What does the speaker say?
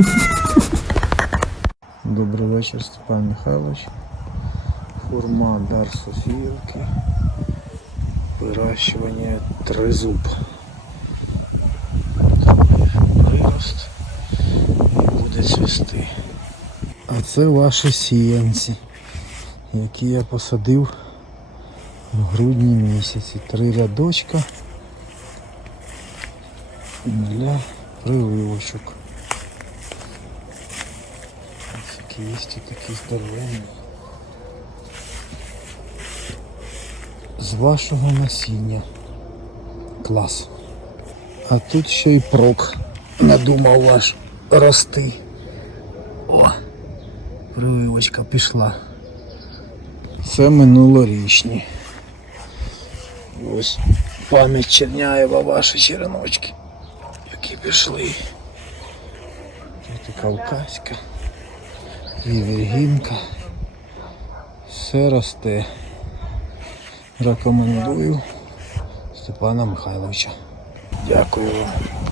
добрий вечір, Степан Михайлович. Хурма Дар Софіївки. Вирощування тризуб. Прирост і буде цвісти. А це ваші сіянці, які я посадив в грудні місяці. Три рядочка для прививочок. Які є такі здоровенні. З вашого насіння. Клас. А тут ще й прок надумав ваш рости. О, прививочка пішла. Це минулорічні. Ось пам'ять Черняєва ваші череночки, які пішли. Тут і Кавказька, і Віргінка. Все росте. Рекомендую Степана Михайловича. Дякую вам.